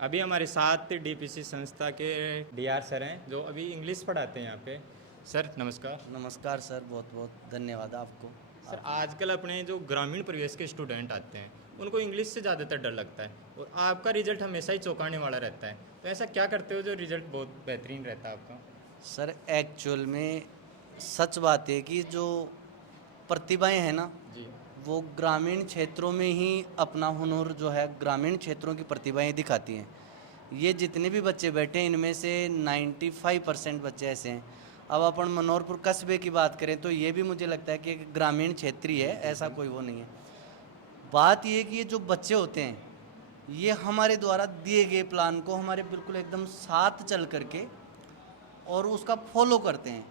अभी हमारे साथ डीपीसी संस्था के डीआर सर हैं जो अभी इंग्लिश पढ़ाते हैं यहाँ पे। सर नमस्कार। नमस्कार सर, बहुत बहुत धन्यवाद आपको। सर आजकल अपने जो ग्रामीण परिवेश के स्टूडेंट आते हैं उनको इंग्लिश से ज़्यादातर डर लगता है और आपका रिजल्ट हमेशा ही चौंकाने वाला रहता है, तो ऐसा क्या करते हो जो रिजल्ट बहुत बेहतरीन रहता है आपका? सर एक्चुअल में सच बात है कि जो प्रतिभाएं हैं ना, जी वो ग्रामीण क्षेत्रों में ही अपना हुनर जो है ग्रामीण क्षेत्रों की प्रतिभाएं दिखाती हैं। ये जितने भी बच्चे बैठे हैं इनमें से 95% बच्चे ऐसे हैं। अब अपन मनोहरपुर कस्बे की बात करें तो ये भी मुझे लगता है कि एक ग्रामीण क्षेत्र ही है, ऐसा कोई वो नहीं है। बात ये कि ये जो बच्चे होते हैं ये हमारे द्वारा दिए गए प्लान को हमारे बिल्कुल एकदम साथ चल करके और उसका फॉलो करते हैं।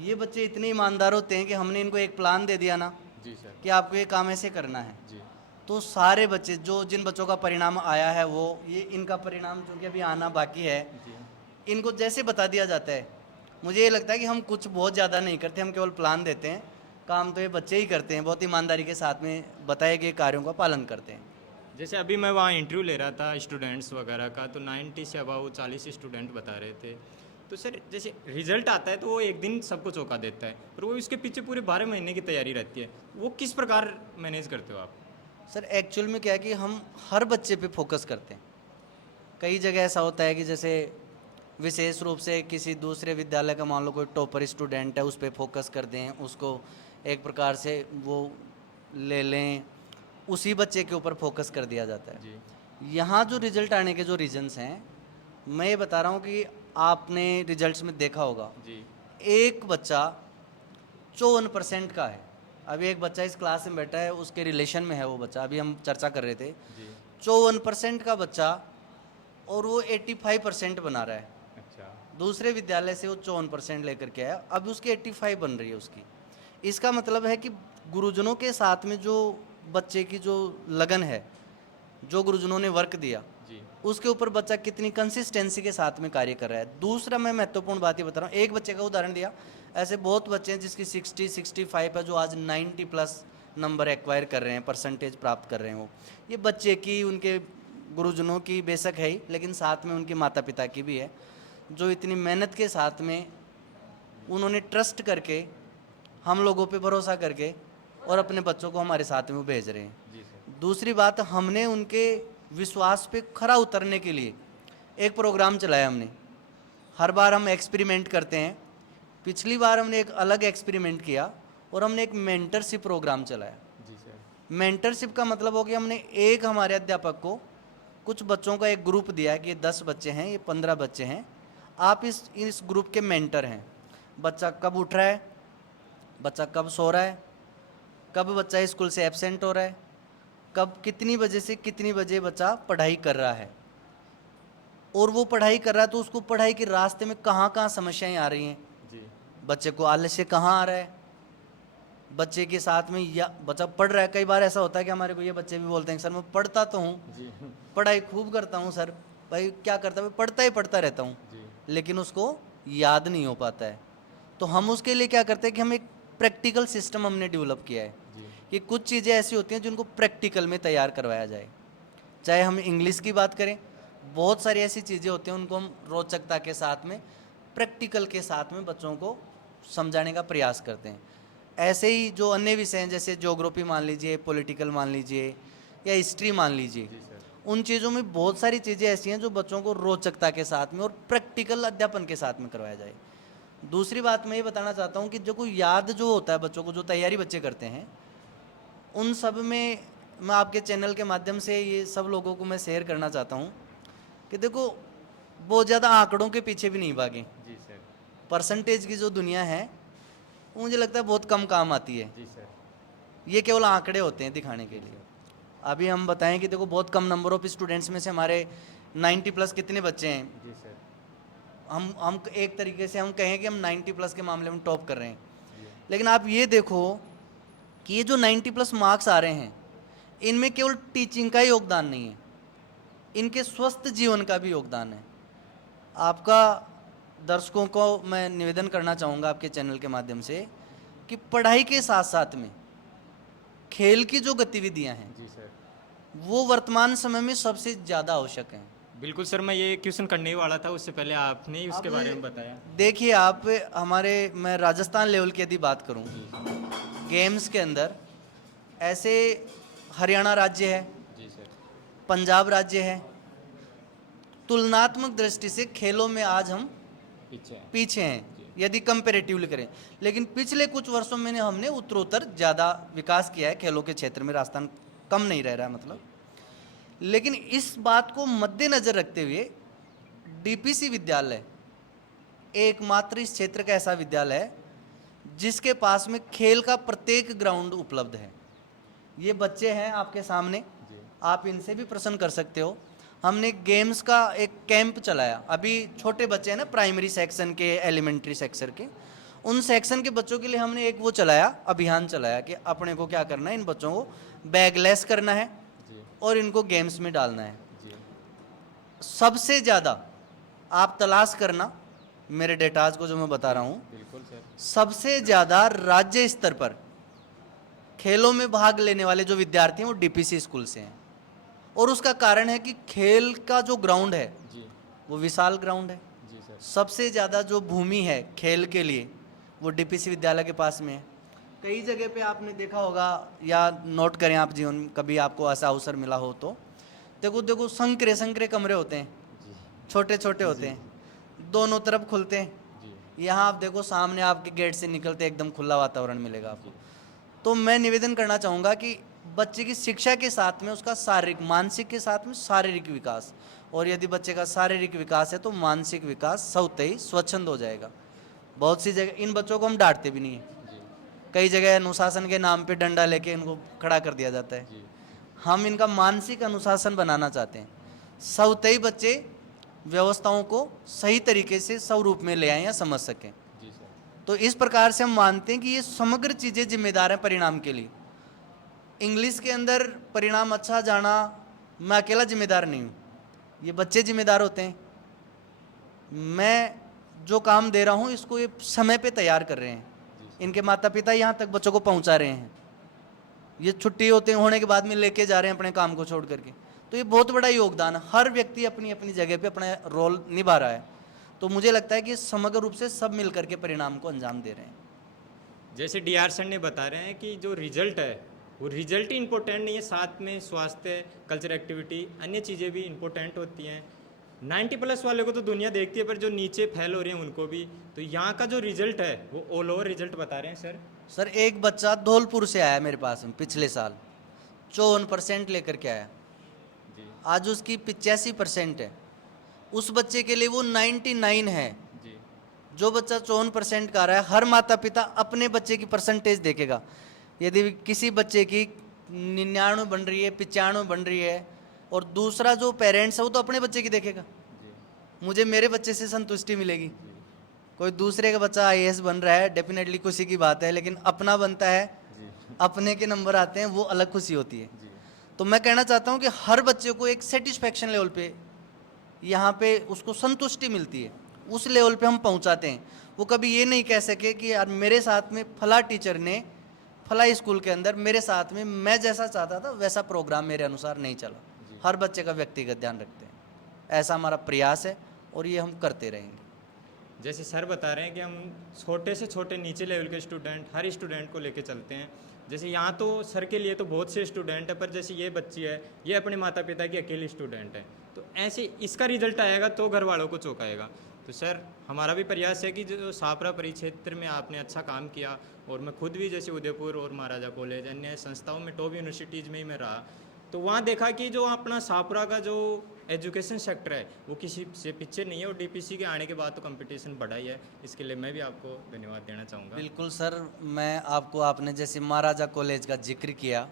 ये बच्चे इतने ईमानदार होते हैं कि हमने इनको एक प्लान दे दिया ना जी सर। कि आपको ये काम ऐसे करना है, जी तो सारे बच्चे जो जिन बच्चों का परिणाम आया है वो ये इनका परिणाम जो कि अभी आना बाकी है, जी इनको जैसे बता दिया जाता है। मुझे ये लगता है कि हम कुछ बहुत ज़्यादा नहीं करते, हम केवल प्लान देते हैं। काम तो ये बच्चे ही करते हैं, बहुत ईमानदारी के साथ में बताए गए कार्यों का पालन करते हैं। जैसे अभी मैं वहाँ इंटरव्यू ले रहा था स्टूडेंट्स वगैरह का, तो 90 से अबाउ 40 स्टूडेंट बता रहे थे। तो सर जैसे रिजल्ट आता है तो वो एक दिन सबको चौंका देता है और वो इसके पीछे पूरे 12 महीने की तैयारी रहती है, वो किस प्रकार मैनेज करते हो आप? सर एक्चुअल में क्या है कि हम हर बच्चे पे फोकस करते हैं। कई जगह ऐसा होता है कि जैसे विशेष रूप से किसी दूसरे विद्यालय का मान लो कोई टॉपर स्टूडेंट है, उस पर फोकस कर दें, उसको एक प्रकार से वो ले लें, उसी बच्चे के ऊपर फोकस कर दिया जाता है। जी यहाँ जो रिजल्ट आने के जो रीजंस हैं, मैं ये बता रहा हूँ कि आपने रिजल्ट्स में देखा होगा जी एक बच्चा 54% का है। अभी एक बच्चा इस क्लास में बैठा है, उसके रिलेशन में है वो बच्चा, अभी हम चर्चा कर रहे थे। जी 54% का बच्चा और वो 85% बना रहा है। अच्छा दूसरे विद्यालय से वो 54% लेकर के आया, अब उसकी 85 बन रही है उसकी। इसका मतलब है कि गुरुजनों के साथ में जो बच्चे की जो लगन है, जो गुरुजनों ने वर्क दिया, जी उसके ऊपर बच्चा कितनी कंसिस्टेंसी के साथ में कार्य कर रहा है। दूसरा मैं महत्वपूर्ण बात ये बता रहा हूँ, एक बच्चे का उदाहरण दिया, ऐसे बहुत बच्चे हैं जिसकी 60-65 है, जो आज 90 प्लस नंबर एक्वायर कर रहे हैं, परसेंटेज प्राप्त कर रहे हैं। वो ये बच्चे की उनके गुरुजनों की बेशक है ही, लेकिन साथ में उनके माता पिता की भी है, जो इतनी मेहनत के साथ में उन्होंने ट्रस्ट करके हम लोगों पे भरोसा करके और अपने बच्चों को हमारे साथ में वो भेज रहे जी हैं। सर। दूसरी बात, हमने उनके विश्वास पे खरा उतरने के लिए एक प्रोग्राम चलाया हमने। हर बार हम एक्सपेरिमेंट करते हैं। पिछली बार हमने एक अलग एक्सपेरिमेंट किया और हमने एक मेंटरशिप प्रोग्राम चलाया। जी सर। मेंटरशिप का मतलब हो गया, हमने एक हमारे अध्यापक को कुछ बच्चों का एक ग्रुप दिया है कि ये 10 बच्चे हैं, ये 15 बच्चे हैं, आप इस ग्रुप के मेंटर हैं। बच्चा कब उठ रहा है, बच्चा कब सो रहा है, कब बच्चा स्कूल से एब्सेंट हो रहा है, कब कितनी बजे से कितनी बजे बच्चा पढ़ाई कर रहा है, और वो पढ़ाई कर रहा है तो उसको पढ़ाई के रास्ते में कहाँ कहाँ समस्याएं आ रही हैं, जी बच्चे को आलस्य कहाँ आ रहा है, बच्चे के साथ में या बच्चा पढ़ रहा है। कई बार ऐसा होता है कि हमारे को ये बच्चे भी बोलते हैं सर मैं पढ़ता तो हूँ, जी पढ़ाई खूब करता हूँ सर, भाई क्या करता है, पढ़ता ही पढ़ता रहता हूँ, जी लेकिन उसको याद नहीं हो पाता है। तो हम उसके लिए क्या करते हैं कि हम एक प्रैक्टिकल सिस्टम हमने डेवलप किया है जी कि कुछ चीज़ें ऐसी होती हैं जिनको प्रैक्टिकल में तैयार करवाया जाए। चाहे हम इंग्लिश की बात करें, बहुत सारी ऐसी चीज़ें होती हैं उनको हम रोचकता के साथ में प्रैक्टिकल के साथ में बच्चों को समझाने का प्रयास करते हैं। ऐसे ही जो अन्य विषय हैं जैसे ज्योग्राफी मान लीजिए, पॉलिटिकल मान लीजिए या हिस्ट्री मान लीजिए, जी सर। उन चीज़ों में बहुत सारी चीज़ें ऐसी हैं जो बच्चों को रोचकता के साथ में और प्रैक्टिकल अध्यापन के साथ में करवाया जाए। दूसरी बात मैं ये बताना चाहता हूँ कि जो कोई याद जो होता है बच्चों को, जो तैयारी बच्चे करते हैं, उन सब में मैं आपके चैनल के माध्यम से ये सब लोगों को मैं शेयर करना चाहता हूँ कि देखो, बहुत ज़्यादा आंकड़ों के पीछे भी नहीं भागें। जी सर। परसेंटेज की जो दुनिया है वो मुझे लगता है बहुत कम काम आती है। जी सर। ये केवल आंकड़े होते हैं दिखाने के जी लिए। सर। अभी हम बताएं कि देखो, बहुत कम नंबर ऑफ स्टूडेंट्स में से हमारे 90 प्लस कितने बच्चे हैं। जी सर। हम एक तरीके से हम कहें कि हम 90 प्लस के मामले में टॉप कर रहे हैं। जी लेकिन आप ये देखो कि ये जो 90 प्लस मार्क्स आ रहे हैं, इनमें केवल टीचिंग का ही योगदान नहीं है, इनके स्वस्थ जीवन का भी योगदान है। आपका दर्शकों को मैं निवेदन करना चाहूँगा आपके चैनल के माध्यम से कि पढ़ाई के साथ साथ में खेल की जो गतिविधियां हैं जी सर। वो वर्तमान समय में सबसे ज़्यादा आवश्यक हैं। बिल्कुल सर, मैं ये क्वेश्चन करने ही वाला था, उससे पहले आपने ही उसके अब बारे में बताया। देखिए आप, हमारे मैं राजस्थान लेवल की यदि बात करूं, जी गेम्स के अंदर ऐसे हरियाणा राज्य है, जी सर। पंजाब राज्य है। तुलनात्मक दृष्टि से खेलों में आज हम पीछे है। पीछे हैं जी यदि कंपेरेटिवली करें, लेकिन पिछले कुछ वर्षों में हमने उत्तरोत्तर ज़्यादा विकास किया है खेलों के क्षेत्र में। राजस्थान कम नहीं रह रहा है मतलब। लेकिन इस बात को मद्देनजर रखते हुए डीपीसी विद्यालय एकमात्र इस क्षेत्र का ऐसा विद्यालय है जिसके पास में खेल का प्रत्येक ग्राउंड उपलब्ध है। ये बच्चे हैं आपके सामने, जी आप इनसे भी प्रश्न कर सकते हो। हमने गेम्स का एक कैंप चलाया। अभी छोटे बच्चे हैं ना, प्राइमरी सेक्शन के, एलिमेंट्री सेक्शन के, उन सेक्शन के बच्चों के लिए हमने एक वो चलाया, अभियान चलाया कि अपने को क्या करना है, इन बच्चों को बैगलेस करना है जी और इनको गेम्स में डालना है। जी सबसे ज़्यादा आप तलाश करना मेरे डेटाज को जो मैं बता रहा हूँ, बिल्कुल सर। सबसे ज़्यादा राज्य स्तर पर खेलों में भाग लेने वाले जो विद्यार्थी हैं वो डीपीसी स्कूल से हैं। और उसका कारण है कि खेल का जो ग्राउंड है जी वो विशाल ग्राउंड है। जी सर। सबसे ज़्यादा जो भूमि है खेल के लिए वो डीपीसी विद्यालय के पास में है। कई जगह पे आपने देखा होगा या नोट करें आप जीवन, कभी आपको ऐसा अवसर मिला हो तो देखो देखो, संकरे संकरे कमरे होते हैं, जी छोटे छोटे होते हैं, दोनों तरफ खुलते हैं। जी यहाँ आप देखो सामने आपके गेट से निकलते एकदम खुला वातावरण मिलेगा आपको। जी तो मैं निवेदन करना चाहूँगा कि बच्चे की शिक्षा के साथ में उसका शारीरिक, मानसिक के साथ में शारीरिक विकास, और यदि बच्चे का शारीरिक विकास है तो मानसिक विकास स्वतः ही स्वच्छंद हो जाएगा। बहुत सी जगह इन बच्चों को हम डांटते भी नहीं हैं, जी कई जगह अनुशासन के नाम पे डंडा लेके इनको खड़ा कर दिया जाता है। जी हम इनका मानसिक अनुशासन बनाना चाहते हैं। स्वतः ही बच्चे व्यवस्थाओं को सही तरीके से स्वरूप में ले आएं या समझ सकें। जी सर। तो इस प्रकार से हम मानते हैं कि ये समग्र चीज़ें जिम्मेदार हैं परिणाम के लिए। इंग्लिश के अंदर परिणाम अच्छा जाना मैं अकेला जिम्मेदार नहीं हूँ, ये बच्चे जिम्मेदार होते हैं। मैं जो काम दे रहा हूँ इसको ये समय पे तैयार कर रहे हैं, इनके माता पिता यहाँ तक बच्चों को पहुँचा रहे हैं, ये छुट्टी होने के बाद में लेके जा रहे हैं अपने काम को छोड़ करके। तो ये बहुत बड़ा योगदान है। हर व्यक्ति अपनी अपनी जगह पे अपना रोल निभा रहा है। तो मुझे लगता है कि समग्र रूप से सब मिल करके परिणाम को अंजाम दे रहे हैं। जैसे डीआर सर ने बता रहे हैं कि जो रिजल्ट है वो रिजल्ट ही इम्पोर्टेंट नहीं है, साथ में स्वास्थ्य, कल्चर एक्टिविटी, अन्य चीज़ें भी इम्पोर्टेंट होती हैं। 90+ वाले को तो दुनिया देखती है, पर जो नीचे फैल हो रहे हैं उनको भी। तो यहाँ का जो रिजल्ट है वो ऑल ओवर रिजल्ट बता रहे हैं सर। सर एक बच्चा धौलपुर से आया मेरे पास में पिछले साल, 54% लेकर के आया। जी आज उसकी 85% है। उस बच्चे के लिए वो 99 है। जी जो बच्चा 54% का आ रहा है, हर माता पिता अपने बच्चे की परसेंटेज देखेगा। यदि किसी बच्चे की 99 बन रही है, 95 बन रही है, और दूसरा जो पेरेंट्स है वो तो अपने बच्चे की देखेगा। जी मुझे मेरे बच्चे से संतुष्टि मिलेगी। जी कोई दूसरे का बच्चा आईएएस बन रहा है, डेफिनेटली खुशी की बात है, लेकिन अपना बनता है, जी अपने के नंबर आते हैं, वो अलग खुशी होती है। जी तो मैं कहना चाहता हूँ कि हर बच्चे को एक सेटिस्फैक्शन लेवल पे यहाँ पे उसको संतुष्टि मिलती है, उस लेवल पे हम पहुँचाते हैं। वो कभी ये नहीं कह सके कि यार मेरे साथ में फला टीचर ने फला स्कूल के अंदर मेरे साथ में मैं जैसा चाहता था वैसा प्रोग्राम मेरे अनुसार नहीं चला। जी। हर बच्चे का व्यक्तिगत ध्यान रखते हैं, ऐसा हमारा प्रयास है और ये हम करते रहेंगे। जैसे सर बता रहे हैं कि हम छोटे से छोटे नीचे लेवल के स्टूडेंट, हर स्टूडेंट को लेके चलते हैं। जैसे यहाँ तो सर के लिए तो बहुत से स्टूडेंट है, पर जैसे ये बच्ची है, ये अपने माता पिता की अकेली स्टूडेंट है, तो ऐसे इसका रिजल्ट आएगा तो घर वालों को चौंकाएगा। तो सर हमारा भी प्रयास है कि जो छापरा परिक्षेत्र में आपने अच्छा काम किया, और मैं खुद भी जैसे उदयपुर और महाराजा कॉलेज अन्य संस्थाओं में, टॉप यूनिवर्सिटीज़ में ही मैं रहा, तो वहाँ देखा कि जो अपना छापरा का जो एजुकेशन सेक्टर है वो किसी से पीछे नहीं है, और डीपीसी के आने के बाद तो कंपटीशन बढ़ा ही है। इसके लिए मैं भी आपको धन्यवाद देना चाहूँगा। बिल्कुल सर, मैं आपको, आपने जैसे महाराजा कॉलेज का जिक्र किया,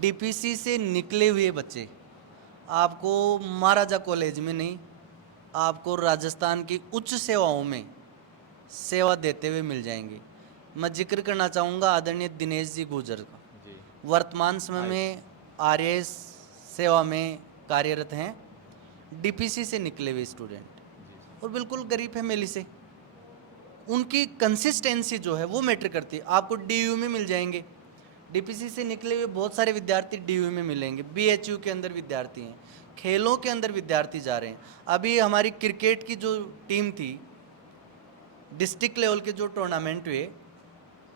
डीपीसी से निकले हुए बच्चे आपको महाराजा कॉलेज में नहीं, आपको राजस्थान की उच्च सेवाओं में सेवा देते हुए मिल जाएंगे। मैं जिक्र करना चाहूँगा आदरणीय दिनेश जी गुर्जर का। जी वर्तमान समय में आरएएस सेवा में कार्यरत हैं, डीपीसी से निकले हुए स्टूडेंट, और बिल्कुल गरीब फैमिली से। उनकी कंसिस्टेंसी जो है वो मैटर करती है। आपको डीयू में मिल जाएंगे, डीपीसी से निकले हुए बहुत सारे विद्यार्थी डीयू में मिलेंगे, बीएचयू के अंदर विद्यार्थी हैं, खेलों के अंदर विद्यार्थी जा रहे हैं। अभी हमारी क्रिकेट की जो टीम थी, डिस्ट्रिक्ट लेवल के जो टूर्नामेंट हुए,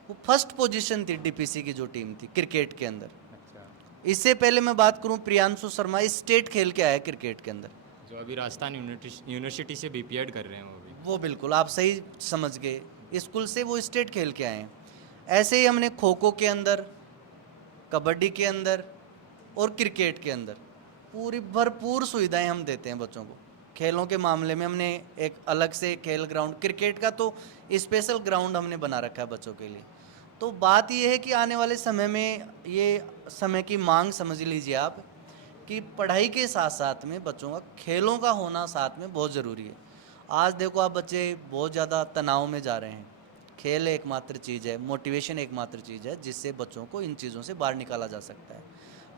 वो फर्स्ट पोजीशन थी डीपीसी की जो टीम थी क्रिकेट के अंदर। अच्छा। इससे पहले मैं बात करूं, प्रियांशु शर्मा स्टेट खेल के आया क्रिकेट के अंदर। जो अभी राजस्थान यूनिवर्सिटी से बीपीएड कर रहे हैं वो भी। वो बिल्कुल आप सही समझ गए, स्कूल से वो स्टेट खेल के आए हैं। ऐसे ही हमने खो खो के अंदर, कबड्डी के अंदर और क्रिकेट के अंदर पूरी भरपूर सुविधाएं हम देते हैं बच्चों को। खेलों के मामले में हमने एक अलग से खेल ग्राउंड, क्रिकेट का तो स्पेशल ग्राउंड हमने बना रखा है बच्चों के लिए। तो बात ये है कि आने वाले समय में ये समय की मांग समझ लीजिए आप, कि पढ़ाई के साथ साथ में बच्चों का खेलों का होना साथ में बहुत ज़रूरी है। आज देखो आप, बच्चे बहुत ज़्यादा तनाव में जा रहे हैं। खेल एकमात्र चीज़ है, मोटिवेशन एकमात्र चीज़ है जिससे बच्चों को इन चीज़ों से बाहर निकाला जा सकता है।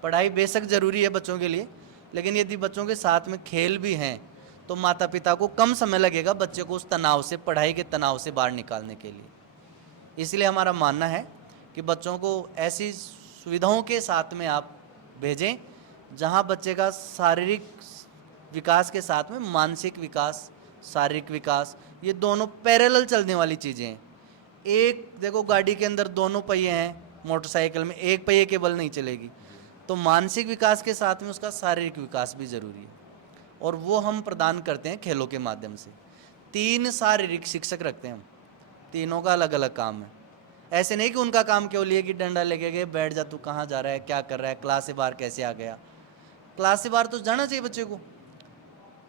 पढ़ाई बेशक ज़रूरी है बच्चों के लिए, लेकिन यदि बच्चों के साथ में खेल भी हैं तो माता पिता को कम समय लगेगा बच्चे को उस तनाव से, पढ़ाई के तनाव से बाहर निकालने के लिए। इसलिए हमारा मानना है कि बच्चों को ऐसी सुविधाओं के साथ में आप भेजें जहां बच्चे का शारीरिक विकास के साथ में मानसिक विकास, शारीरिक विकास, ये दोनों पैरेलल चलने वाली चीज़ें हैं। एक देखो, गाड़ी के अंदर दोनों पहिए हैं, मोटरसाइकिल में एक पहिए के बल नहीं चलेगी। तो मानसिक विकास के साथ में उसका शारीरिक विकास भी ज़रूरी है, और वो हम प्रदान करते हैं खेलों के माध्यम से। 3 शारीरिक शिक्षक रखते हैं हम, तीनों का अलग अलग काम है। ऐसे नहीं कि उनका काम केवल ये कि डंडा लेके गए, बैठ जा, तू कहाँ जा रहा है, क्या कर रहा है, क्लास से बाहर कैसे आ गया। क्लास से बाहर तो जाना चाहिए बच्चे को,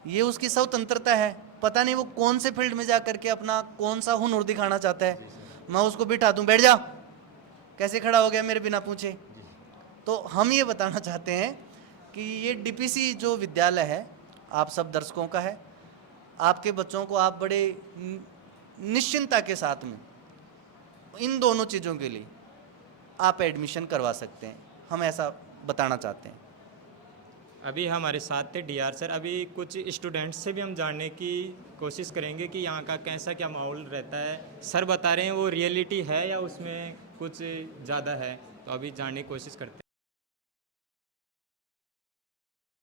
ये उसकी स्वतंत्रता है। पता नहीं वो कौन से फील्ड में जा करके अपना कौन सा हुनर दिखाना चाहता है। मैं उसको बिठा दूं, बैठ जा, कैसे खड़ा हो गया मेरे बिना पूछे। तो हम ये बताना चाहते हैं कि ये डीपीसी जो विद्यालय है आप सब दर्शकों का है। आपके बच्चों को आप बड़े निश्चिंतता के साथ में इन दोनों चीज़ों के लिए आप एडमिशन करवा सकते हैं, हम ऐसा बताना चाहते हैं। अभी हमारे साथ थे डीआर सर। अभी कुछ स्टूडेंट्स से भी हम जानने की कोशिश करेंगे कि यहाँ का कैसा क्या माहौल रहता है। सर बता रहे हैं वो रियलिटी है या उसमें कुछ ज़्यादा है, तो अभी जानने की कोशिश करते हैं।